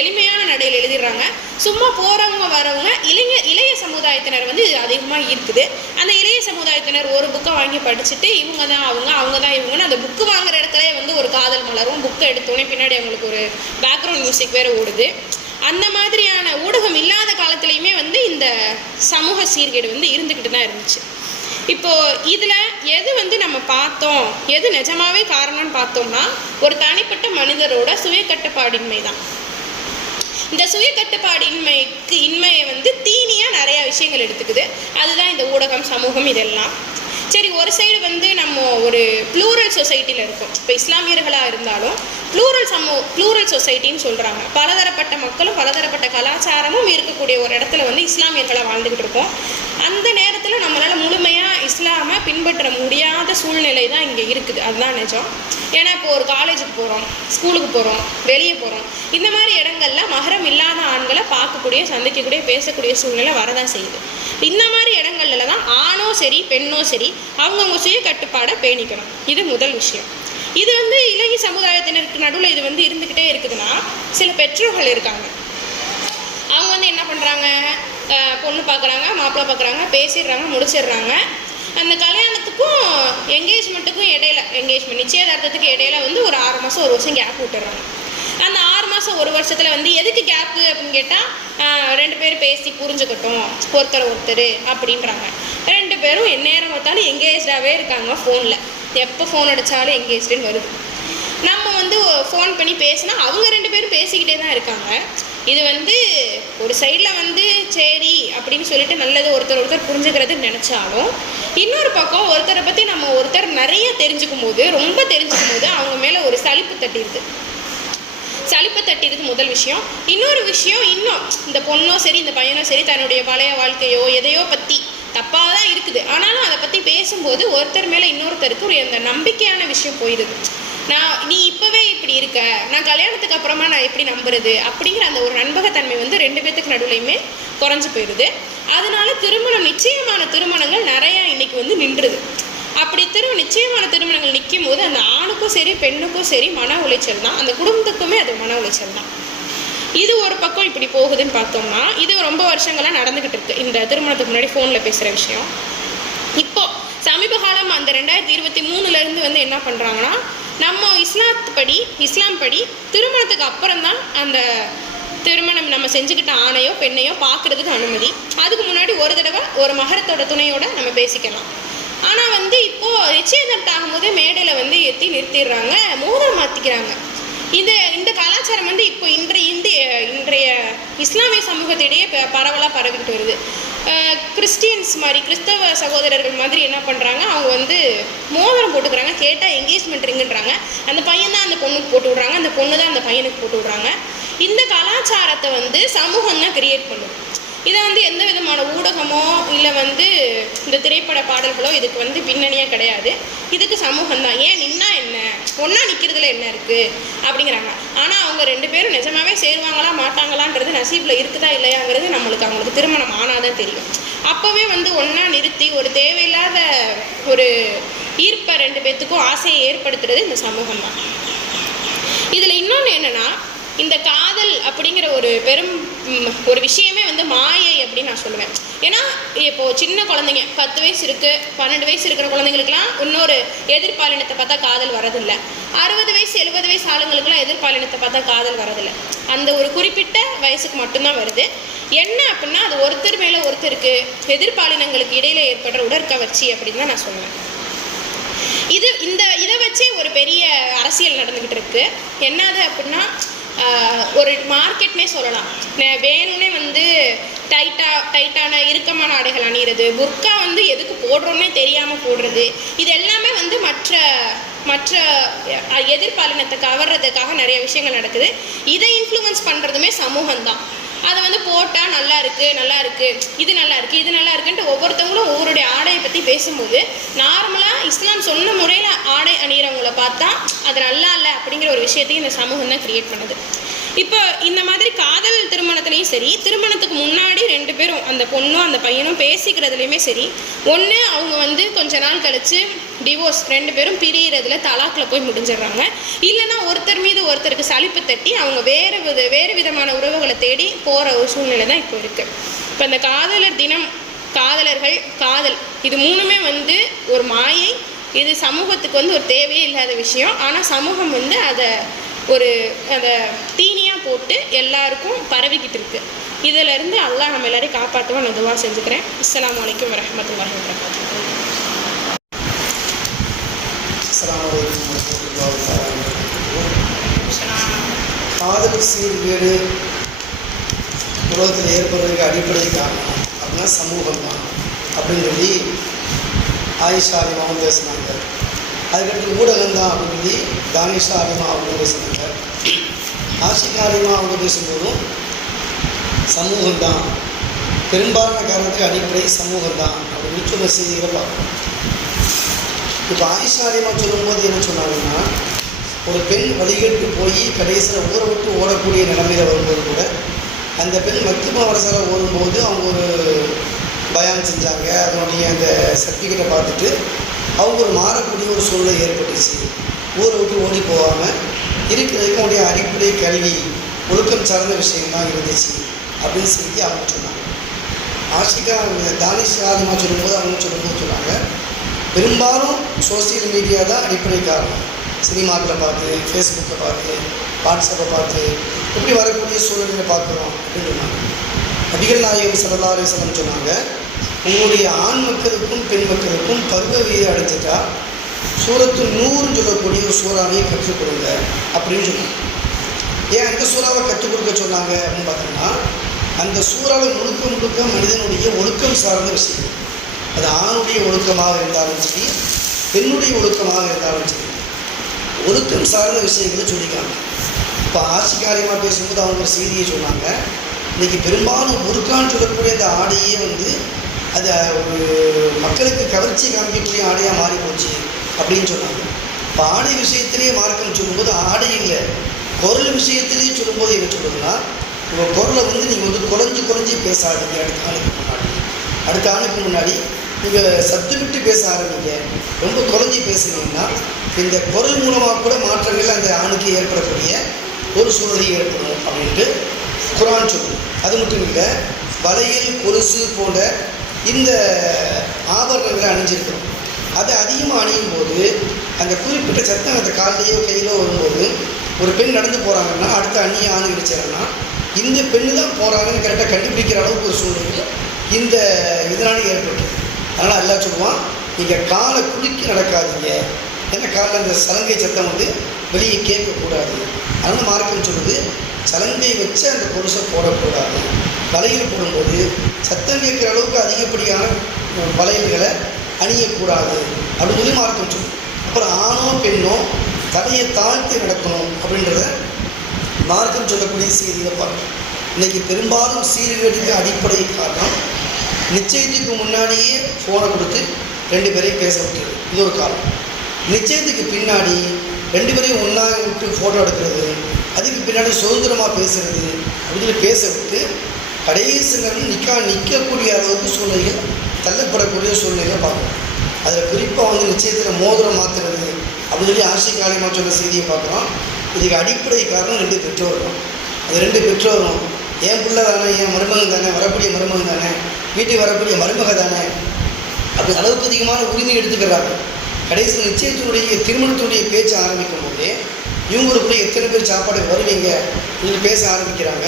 எளிமையான நடையில் எழுதிடுறாங்க. சும்மா போகிறவங்க வரவங்க இளைய சமுதாயத்தினர் வந்து இது அதிகமாக இருக்குது. அந்த இளைய சமுதாயத்தினர் ஒரு புக்கை வாங்கி படிச்சுட்டு இவங்க தான் அவங்க தான் இவங்கன்னு அந்த புக்கு வாங்குற இடத்துல வந்து ஒரு காதல் மலரும். புக்கை எடுத்தோடனே பின்னாடி அவங்களுக்கு ஒரு பேக்ரவுண்ட் மியூசிக் வேறு ஓடுது. அந்த மாதிரியான ஊடகம் இல்லாத காலத்துலேயுமே வந்து இந்த சமூக சீர்கேடு வந்து இருந்துக்கிட்டு தான் இருந்துச்சு. இப்போது இதில் எது வந்து நம்ம பார்த்தோம், எது நிஜமாவே காரணம்னு பார்த்தோம்னா, ஒரு தனிப்பட்ட மனிதரோட சுய கட்டுப்பாடின்மை தான். இந்த சுய கட்டுப்பாடின்மையை வந்து தீனியாக நிறையா விஷயங்கள் எடுத்துக்குது. அதுதான் இந்த ஊடகம் சமூகம் இதெல்லாம். சரி, ஒரு சைடு வந்து நம்ம ஒரு ப்ளூரல் சொசைட்டியில் இருக்கோம். இப்போ இஸ்லாமியர்களாக இருந்தாலும் ப்ளூரல் சொசைட்டின்னு சொல்கிறாங்க. பலதரப்பட்ட மக்களும் பலதரப்பட்ட கலாச்சாரமும் இருக்கக்கூடிய ஒரு இடத்துல வந்து இஸ்லாமியர்களாக வாழ்ந்துக்கிட்டு இருக்கோம். அந்த நேரத்தில் நம்மளால் முழுமையாக இஸ்லாமை பின்பற்ற முடியாத சூழ்நிலை தான் இங்கே இருக்குது. அதுதான் நிஜம். ஏன்னா இப்போ ஒரு காலேஜுக்கு போகிறோம், ஸ்கூலுக்கு போகிறோம், வெளியே போகிறோம், இந்த மாதிரி இடங்கள்ல மஹரம் இல்லாத ஆண்களை பார்க்கக்கூடிய, சந்திக்கக்கூடிய, பேசக்கூடிய சூழ்நிலை வரதான் செய்யுது. இந்த மாதிரி இடங்கள்ல தான் ஆணோ சரி பெண்ணோ சரி அவங்கவுங்க சுய கட்டுப்பாடை பேணிக்கணும். இது முதல் விஷயம். இது வந்து இளைய சமுதாயத்தினருக்கு நடுவில் இது வந்து இருந்துக்கிட்டே இருக்குதுன்னா, சில பெற்றோர்கள் இருக்காங்க, அவங்க வந்து என்ன பண்ணுறாங்க, பொண்ணு பார்க்குறாங்க, மாப்பிள்ளை பார்க்குறாங்க, பேசிடுறாங்க, முடிச்சிடுறாங்க. அந்த கல்யாணத்துக்கும் என்கேஜ்மெண்ட்டுக்கும் இடையில, நிச்சயதார்த்தத்துக்கு இடையில வந்து ஒரு 6 மாதம் 1 வருஷம் கேப் விட்டுறாங்க. அந்த 6 மாதம் 1 வருஷத்தில் வந்து எதுக்கு கேப்பு அப்படின்னு கேட்டால், 2 பேரும் பேசி புரிஞ்சுக்கட்டும் ஒருத்தர் அப்படின்றாங்க. 2 பேரும் எந்நேரம் பார்த்தாலும் எங்கேஜ்டாகவே இருக்காங்க. ஃபோனில் எப்போ ஃபோன் அடித்தாலும் எங்கேஜ்டுன்னு வருது. நம்ம வந்து ஃபோன் பண்ணி பேசினா அவங்க 2 பேரும் பேசிக்கிட்டே தான் இருக்காங்க. இது வந்து ஒரு சைடில் வந்து சரி அப்படின்னு சொல்லிட்டு நல்லது ஒருத்தர் புரிஞ்சுக்கிறதுன்னு நினச்சாலும், இன்னொரு பக்கம் ஒருத்தரை பற்றி நம்ம ஒருத்தர் நிறைய தெரிஞ்சுக்கும் போது, ரொம்ப தெரிஞ்சுக்கும் போது அவங்க மேலே ஒரு சலிப்பு தட்டிடுது. முதல் விஷயம். இன்னொரு விஷயம், இன்னும் இந்த பொண்ணோ சரி இந்த பையனோ சரி தன்னுடைய பழைய வாழ்க்கையோ எதையோ பற்றி தப்பாக தான் இருக்குது, ஆனாலும் அதை பற்றி பேசும்போது ஒருத்தர் மேலே இன்னொருத்தருக்கு ஒரு அந்த நம்பிக்கையான விஷயம் போயிடுது. நீ இப்போவே இப்படி இருக்க, நான் கல்யாணத்துக்கு அப்புறமா நான் எப்படி நம்புறது அப்படிங்கிற அந்த ஒரு நண்பகத்தன்மை வந்து 2 பேத்துக்கு நடுவுலையுமே குறைஞ்சி போயிடுது. அதனால நிச்சயமான திருமணங்கள் நிறையா இன்னைக்கு வந்து நின்றுது. அப்படி நிச்சயமான திருமணங்கள் நிற்கும் போது அந்த ஆணுக்கும் சரி பெண்ணுக்கும் சரி மன உளைச்சல் தான், அந்த குடும்பத்துக்குமே அது மன உளைச்சல் தான். இது ஒரு பக்கம் இப்படி போகுதுன்னு பார்த்தோம்னா, இது ரொம்ப வருஷங்களாக நடந்துக்கிட்டு இருக்கு. இந்த திருமணத்துக்கு முன்னாடி ஃபோனில் பேசுகிற விஷயம் இப்போ சமீப காலம் அந்த 2023 வந்து என்ன பண்ணுறாங்கன்னா, நம்ம இஸ்லாம் படி திருமணத்துக்கு அப்புறம் தான் அந்த திருமணம் நம்ம செஞ்சுக்கிட்ட ஆணையோ பெண்ணையோ பார்க்குறதுக்கு அனுமதி. அதுக்கு முன்னாடி ஒரு தடவை ஒரு மகரத்தோட துணையோட நம்ம பேசிக்கலாம். ஆனால் வந்து இப்போது நிச்சயதார்த்தம் ஆகும்போதே மேடையில் வந்து ஏற்றி நிறுத்திடுறாங்க, மோதிரம் மாற்றிக்கிறாங்க. இந்த கலாச்சாரம் வந்து இப்போ இன்றைய இஸ்லாமிய சமூகத்திடையே பரவலாக பரவிக்கிட்டு வருது. கிறிஸ்டியன்ஸ் மாதிரி கிறிஸ்தவ சகோதரர்கள் மாதிரி என்ன பண்ணுறாங்க, அவங்க வந்து மோதிரம் போட்டுக்கிறாங்க, கேட்டால் என்கேஜ்மெண்ட் ரிங்குன்றாங்க. அந்த பையன் தான் அந்த பொண்ணுக்கு போட்டு விட்றாங்க, அந்த பொண்ணு தான் அந்த பையனுக்கு போட்டு விட்றாங்க. இந்த கலாச்சாரத்தை வந்து சமூகம் தான் கிரியேட் பண்ணுது. இதை வந்து எந்த விதமான ஊடகமோ இல்லை வந்து இந்த திரைப்பட பாடல்களோ இதுக்கு வந்து பின்னணியாக கிடையாது. இதுக்கு சமூகம் தான். ஏன் நின்னா என்ன, ஒன்றா நிற்கிறதுல என்ன இருக்குது அப்படிங்கிறாங்க. ஆனால் அவங்க 2 பேரும் நிஜமாவே சேருவாங்களா மாட்டாங்களான்றது நசீபில் இருக்குதா இல்லையாங்கிறது அவங்களுக்கு திருமணம் ஆனாதான் தெரியும். அப்போவே வந்து ஒன்றா நிறுத்தி ஒரு தேவையில்லாத ஒரு ஈர்ப்பை 2 பேர்த்துக்கும் ஆசையை ஏற்படுத்துறது இந்த சமூகம் தான். இதில் இன்னொன்று என்னென்னா, இந்த காதல் அப்படிங்கிற ஒரு விஷயமே வந்து மாயை அப்படின்னு நான் சொல்லுவேன். ஏன்னா இப்போது சின்ன குழந்தைங்க 10 வயசு இருக்குது, 12 வயசு இருக்கிற குழந்தைங்களுக்குலாம் இன்னொரு எதிர்பாலினத்தை பார்த்தா காதல் வரதில்லை. 60 வயசு 70 வயசு ஆளுங்களுக்குலாம் எதிர்பாலினத்தை பார்த்தா காதல் வரதில்லை. அந்த ஒரு குறிப்பிட்ட வயசுக்கு மட்டும்தான் வருது. என்ன அப்படின்னா, அது ஒருத்தர் மேலே ஒருத்தருக்கு எதிர்பாலினங்களுக்கு இடையில ஏற்படுற உடற்கவர்ச்சி அப்படின்னு தான் நான் சொல்லுவேன். இதை வச்சே ஒரு பெரிய அரசியல் நடந்துக்கிட்டு இருக்கு. என்னது அப்படின்னா, ஒரு மார்க்கெட்னே சொல்லலாம். வேணும்னே வந்து டைட்டான இறுக்கமான ஆடைகள் அணிகிறது, புர்கா வந்து எதுக்கு போடுறோன்னே தெரியாமல் போடுறது, இது எல்லாமே வந்து மற்ற எதிர்பாலினத்தை கவர்றதுக்காக நிறைய விஷயங்கள் நடக்குது. இதை இன்ஃப்ளூயன்ஸ் பண்ணுறதுமே சமூகம்தான். அதை வந்து போட்டால் நல்லா இருக்குது, இது நல்லா இருக்குன்ட்டு ஒவ்வொருத்தவங்களும் ஒவ்வொருடைய ஆடையை பற்றி பேசும்போது, நார்மலாக இஸ்லாம் சொன்ன முறையில் ஆடை அணிகிறவங்கள பார்த்தா அது நல்லா இல்லை அப்படிங்கிற ஒரு விஷயத்தையும் இந்த சமூகம் தான் கிரியேட் பண்ணுது. இப்போ இந்த மாதிரி காதல் திருமணத்துலேயும் சரி, திருமணத்துக்கு முன்னாடி 2 பேரும் அந்த பொண்ணும் அந்த பையனும் பேசிக்கிறதுலையுமே சரி, ஒன்று அவங்க வந்து கொஞ்ச நாள் கழித்து டிவோர்ஸ் 2 பேரும் பிரிகிறதுல தலாக்கில் போய் முடிஞ்சிடுறாங்க. இல்லைன்னா ஒருத்தர் மீது ஒருத்தருக்கு சலிப்பு தட்டி அவங்க வேறு விதமான உறவுகளை தேடி போகிற ஒரு சூழ்நிலை தான் இப்போ இருக்குது. இப்போ இந்த காதலர் தினம், காதலர்கள், காதல், இது 3மே வந்து ஒரு மாயை. இது சமூகத்துக்கு வந்து ஒரு தேவையே இல்லாத விஷயம். ஆனால் சமூகம் வந்து அதை தீனியாக போட்டு எல்லாருக்கும் பரவிக்கிட்டு இருக்கு. இதிலேருந்து அல்லாஹ் நம்ம எல்லாரையும் காப்பாற்றுவோம். நான் துவா செஞ்சுக்கிறேன். அஸ்ஸலாமு அலைக்கும் வரஹ்மத்துல்லாஹி வபரகாத்துஹு. காதல் சீர்கேடு உலகத்தில் ஏற்படுறதுக்கு அடிப்படை காரணம் அப்படின்னா சமூகம் தான் அப்படின்னு சொல்லி ஆயிஷா அலிமாவும் பேசினாங்க. அதுக்கடுத்து ஊடகம் தான் அப்படின்னு சொல்லி தானிஷா அலிமா அவங்க பேசினாங்க. ஆஷிகா அலிமா அவங்க பேசும்போதும் சமூகம் தான், பெரும்பாலான காரணத்துக்கு அடிப்படை சமூகம் தான் அப்படின்னு சொன்ன செய்திகளை பார்க்கணும். இப்போ ஆயிஷா அலிமா சொல்லும்போது என்ன சொன்னாங்கன்னா, ஒரு பெண் வழிகட்டு போய் கடைசியில் ஊரை விட்டு ஓடக்கூடிய நிலைமையில் வரும்போது கூட அந்த பெண் மக்துமா வரசால ஓடும்போது அவங்க ஒரு பயான் செஞ்சாங்க. அதனுடைய அந்த சர்டிஃபிகேட்டை பார்த்துட்டு அவங்க ஒரு மாறக்கூடிய ஒரு சூழ்நிலை ஏற்பட்டுச்சு. ஊரை விட்டு ஓடி போகாமல் இருக்கிறதுக்கு அவங்களுடைய அடிப்படை கல்வி ஒழுக்கம் சார்ந்த விஷயம்தான் இருந்துச்சு அப்படின்னு சொல்லி அவங்க சொன்னாங்க. ஆஷிகா தானிஷ் ஆதிமா சொல்லும்போது அவங்க சொன்னாங்க, பெரும்பாலும் சோசியல் மீடியா தான் அடிப்படை காரணம். சினிமாக்களை பார்த்து, ஃபேஸ்புக்கை பார்த்து, வாட்ஸ்அப்பை பார்த்து இப்படி வரக்கூடிய சூழ்நிலை பார்க்குறோம் அப்படின்னு சொன்னாங்க. நபிகள் நாயகம் ஸல்லல்லாஹு அலைஹி வஸல்லம் சொன்னாங்க, உங்களுடைய ஆண் மக்களுக்கும் பெண் மக்களுக்கும் பருவ வீதம் அடைஞ்சிட்டா சூரத்து 100 சொல்லக்கூடிய ஒரு சூறாவையை கற்றுக் கொடுங்க அப்படின்னு சொன்னாங்க. ஏன் அந்த சூறாவை கற்றுக் கொடுக்க சொன்னாங்க அப்படின்னு பார்த்தோம்னா, அந்த சூறாவில் முழுக்க முழுக்க மனிதனுடைய ஒழுக்கம் சார்ந்த விஷயம். அது ஆணுடைய ஒழுக்கமாக இருந்தாலும் சரி, பெண்ணுடைய ஒழுக்கமாக இருந்தாலும் சரி, ஒழுக்கம் சார்ந்த விஷயங்களை சொல்லிக்காங்க. இப்போ ஆட்சிக்காரியமாக பேசும்போது அவங்க ஒரு செய்தியை சொன்னாங்க. இன்றைக்கி பெரும்பாலும் புர்கான்னு சொல்லக்கூடிய அந்த ஆடையே வந்து அது ஒரு மக்களுக்கு கவர்ச்சி காமிக்கக்கூடிய ஆடையாக மாறி போச்சு அப்படின்னு சொன்னாங்க. இப்போ ஆடை விஷயத்திலேயே மார்க்கம் சொல்லும்போது ஆடை இல்லை, குரல் விஷயத்திலேயே சொல்லும்போது என்ன சொல்லுதுன்னா, உங்கள் குரலை வந்து நீங்கள் வந்து குறைஞ்சி பேசாதீங்க. அடுத்த ஆணுக்கு முன்னாடி நீங்கள் சத்தமிட்டு பேச ஆரம்பிங்க. ரொம்ப குறைஞ்சி பேசுனீங்கன்னா இந்த குரல் மூலமாக கூட மாற்றங்கள் அந்த ஆணுக்கு ஏற்படக்கூடிய ஒரு சூழ்நிலை ஏற்படும் அப்படின்ட்டு குர்ஆன் சொல்லுது. அது மட்டும் இல்லை, வளையல் கொலுசு போன்ற இந்த ஆபரணங்களை அணிஞ்சிருக்கிறோம். அதை அதிகமாக அணியும் போது அந்த குறிப்பிட்ட சத்தம் அந்த காலையோ கையிலோ வரும்போது ஒரு பெண் நடந்து போகிறாங்கன்னா அடுத்த அந்நிய ஆணு கிடைச்சாங்கன்னா இந்த பெண்ணு தான் போகிறாங்கன்னு கரெக்டாக கண்டுபிடிக்கிற அளவுக்கு ஒரு சூழ்நிலை இந்த இதனால் ஏற்பட்டு. அதனால் எல்லாம் சொல்லுவான், நீங்கள் காலை குலுக்கி நடக்காதீங்க. ஏன்னா காலில் அந்த சலங்கை சத்தம் வந்து வெளியே கேட்கக்கூடாது. அதனால் மார்க்கம் சொல்லுது, சலங்கை வச்சு அந்த கொலுசை போடக்கூடாது. வளையல் போடும்போது சத்தம் கேட்குற அளவுக்கு அதிகப்படியான வளையல்களை அணியக்கூடாது அப்படின்னு சொல்லி மார்க்கம் சொல்லுது. அப்புறம் ஆணோ பெண்ணோ தலையை தாழ்த்தி நடக்கணும் அப்படின்றத மார்க்கம் சொல்லக்கூடிய செய்தியை பார்க்கணும். இன்றைக்கி பெரும்பாலும் சீர்கேடுக்கு அடிப்படை காரணம் நிச்சயத்துக்கு முன்னாடியே ஃபோனை கொடுத்து 2 பேரையும் பேச விட்டுறது. இது ஒரு காரணம். நிச்சயத்துக்கு பின்னாடி 2 பேரையும் ஒன்றா விட்டு ஃபோட்டோ எடுக்கிறது, அதுக்கு பின்னாடி சுதந்திரமாக பேசுகிறது அப்படின்னு பேச விட்டு கடைசி நேரம் நிற்கக்கூடிய அளவுக்கு சூழ்நிலைகள் தள்ளப்படக்கூடிய சூழ்நிலைகளை பார்க்கணும். அதில் குறிப்பாக வந்து நிச்சயத்தில் மோதிரம் மாற்றுறது அப்படின்னு சொல்லி ஆட்சிக்காலியமாக சொன்ன செய்தியை பார்க்குறோம். இதுக்கு அடிப்படை காரணம் 2 பெற்றோரும். அது 2 பெற்றோரும் என் பிள்ளை தானே, என் மருமகன் தானே, வரக்கூடிய மருமகன் தானே, வீட்டுக்கு வரக்கூடிய மருமக தானே, அப்படி அளவுக்கு அதிகமான உரிமை எடுத்துக்கிறாங்க. கடைசி நிச்சயத்தினுடைய திருமணத்தினுடைய பேச்சு ஆரம்பிக்கும் போதே இவங்களுக்குள்ள எத்தனை பேர் சாப்பாடு வருவீங்க நீங்கள் பேச ஆரம்பிக்கிறாங்க.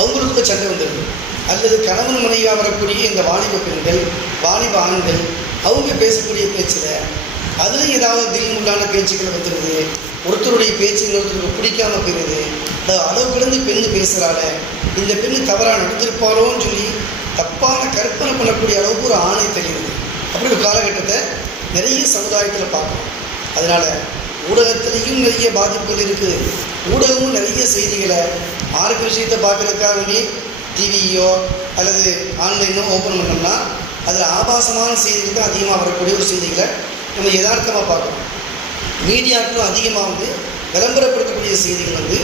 அவங்களுக்குள்ள சண்டை வந்துடுது. அல்லது கணவன் மனைவியாக வரக்கூடிய இந்த வாலிப பெண்கள், வாலிப ஆண்கள் அவங்க பேசக்கூடிய பேச்சில் அதில் ஏதாவது தில்முள்ளான பேச்சுக்கள் வந்துடுது. ஒருத்தருடைய பேச்சு இன்னொருத்தருக்கு பிடிக்காமல் போயிடுது. அளவு கிடந்து பெண்ணு பேசுகிறால இந்த பெண்ணு தவறாக நடந்திருப்பாரோன்னு சொல்லி தப்பான கற்பனை பண்ணக்கூடிய அளவுக்கு ஒரு ஆணை தெரியுது. அப்படி ஒரு காலகட்டத்தை நிறைய சமுதாயத்தில் பார்க்கணும். அதனால் ஊடகத்திலையும் நிறைய பாதிப்புகள் இருக்குது. ஊடகமும் நிறைய செய்திகளை மார்க்க விஷயத்தை பார்க்குறதுக்காக வேண்டி டிவியோ அல்லது ஆன்லைனோ ஓப்பன் பண்ணோம்னா அதில் ஆபாசமான செய்திகள் தான் அதிகமாக வரக்கூடிய ஒரு செய்திகளை நம்ம யதார்த்தமாக பார்க்கணும். மீடியாக்களும் அதிகமாக வந்து விளம்பரப்படுத்தக்கூடிய செய்திகள் வந்து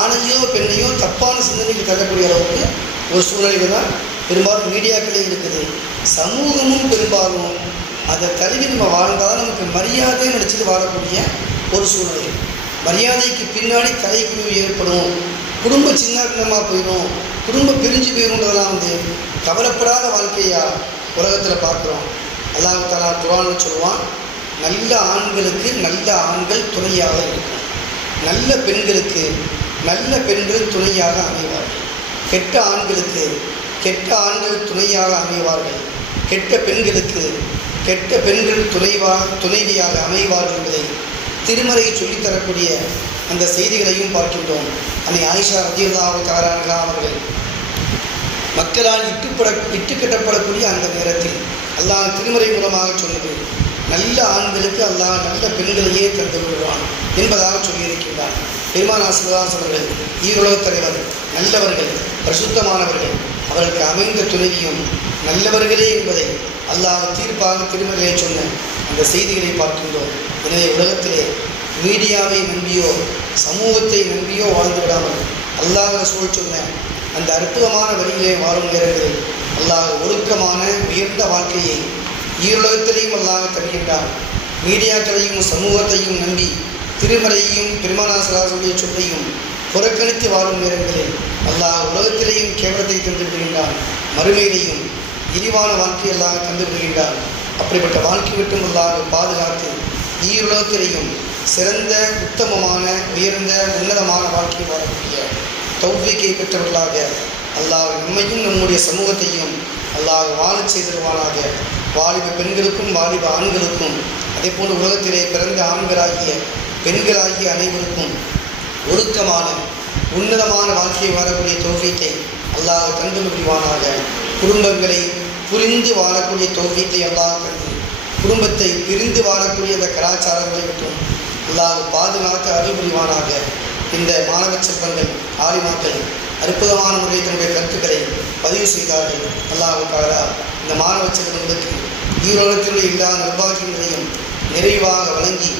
ஆணையோ பெண்ணையோ தப்பான சிந்தனைக்கு தள்ளக்கூடிய அளவுக்கு ஒரு சூழ்நிலை தான் பெரும்பாலும் மீடியாக்களே இருக்குது. சமூகமும் பெரும்பாலும் அதை தழுவி நம்ம வாழ்ந்தால் நமக்கு மரியாதை நினச்சிட்டு வாழக்கூடிய ஒரு சூழ்நிலை. மரியாதைக்கு பின்னாடி தலைக்குழிவு ஏற்படும், குடும்ப சின்னமாக போயிடும், குடும்பம் பிரிஞ்சு போயிடும்ன்றதெல்லாம் வந்து கவலைப்படாத வாழ்க்கையாக உலகத்தில் பார்க்குறோம். அல்லாஹ் தஆலா குர்ஆனில் சொல்லுவான், நல்ல ஆண்களுக்கு நல்ல ஆண்கள் துணையாக இருக்கும், நல்ல பெண்களுக்கு நல்ல பெண்கள் துணையாக அமைவார்கள், கெட்ட ஆண்களுக்கு கெட்ட ஆண்கள் துணையாக அமைவார்கள், கெட்ட பெண்களுக்கு கெட்ட பெண்கள் துணைவியாக அமைவார்கள் என்பதை திருமறை சொல்லித்தரக்கூடிய அந்த செய்திகளையும் பார்க்கின்றோம். அன்னை ஆயிஷா ரலியல்லாஹு தஆலா அன்ஹா அவர்கள் மக்களால் இட்டுக்கட்டப்படக்கூடிய அந்த நேரத்தில் அல்லாஹ் திருமறை மூலமாக சொன்னது, நல்ல ஆண்களுக்கு அல்லாஹ் நல்ல பெண்களையே தந்து விடுவான் என்பதாக சொல்லியிருக்கின்றார். பெருமானார் ஸல்லல்லாஹு அலைஹி அவர்கள் ஈருலகத் தலைவர், நல்லவர்கள், பரிசுத்தமானவர்கள், அவர்களுக்கு அமைந்த துணைவியும் நல்லவர்களே என்பதை அல்லாஹ் தீர்ப்பாக திருமறையை சொன்ன அந்த செய்திகளை பார்க்கின்றோம். எனவே உலகத்திலே மீடியாவை நம்பியோ சமூகத்தை நம்பியோ வாழ்ந்து விடாமல் அல்லாஹ் ரசூல் சொன்ன அந்த அற்புதமான வழியிலே வாழும் நேரங்களில் அல்லாஹ் ஒழுக்கமான உயர்ந்த வாழ்க்கையை ஈருலகத்திலையும் அல்லாஹ் தருகின்றார். மீடியாக்களையும் சமூகத்தையும் நம்பி திருமறையையும் பெருமானார் ஸல்லல்லாஹு அலைஹி சொல்லையும் புறக்கணித்து வாழும் நேரங்களில் அல்லாஹ் உலகத்திலேயும் கேவலத்தை தந்து விடுகின்றான், மறுமையிலையும் இழிவான வாழ்க்கை அல்லாஹ் தந்து விடுகின்றான். அப்படிப்பட்ட வாழ்க்கை விட்டும் அல்லாஹ் பாதுகாத்து ஈருலகத்திலேயும் சிறந்த உத்தமமான உயர்ந்த உன்னதமான வாழ்க்கை வாழக்கூடிய தௌஃபீக்கை பெற்றவர்களாக அல்லாஹ் நம்மையும் நம்முடைய சமூகத்தையும் அல்லாஹ் வாழச் செய்திருவானாக. வாலிப பெண்களுக்கும் வாலிப ஆண்களுக்கும் அதே போன்று உலகத்திலே பிறந்த ஆண்களாகிய பெண்களாகிய அனைவருக்கும் ஒழுக்கமான உன்னதமான வாழ்க்கையை வாழக்கூடிய தௌஃபீக்கை அல்லாஹ் தந்து புரிவானாக. குடும்பங்களை புரிந்து வாழக்கூடிய தௌஃபீக்கை அல்லாஹ் தந்து, குடும்பத்தை பிரிந்து வாழக்கூடிய அந்த கலாச்சாரங்களை விட்டும் அல்லாஹ் பாதுகாத்து அருள் புரிவானாக. இந்த மாணவ செல்வங்கள் ஆலிமாக்கள் அற்புதமான முறையில் தன்னுடைய கருத்துக்களை பதிவு செய்தார்கள். அல்லாஹ் தஆலா இந்த மாணவ செல்வங்களுக்கு ஈரோலகத்தினுடைய எல்லா நிர்வாகிகளையும் நிறைவாக வழங்கி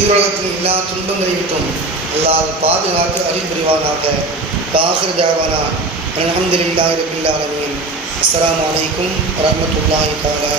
ஈரோலகத்தின் எல்லா துன்பங்களை விட்டும் அல்லாஹ் பாதுகாத்து அருள் புரிவானாக. ஆகிர் தஅவானா அல்ஹம்துலில்லாஹி ரப்பில் ஆலமீன். அஸ்ஸலாமு அலைக்கும் வரஹ்மத்துல்லாஹி தஆலா.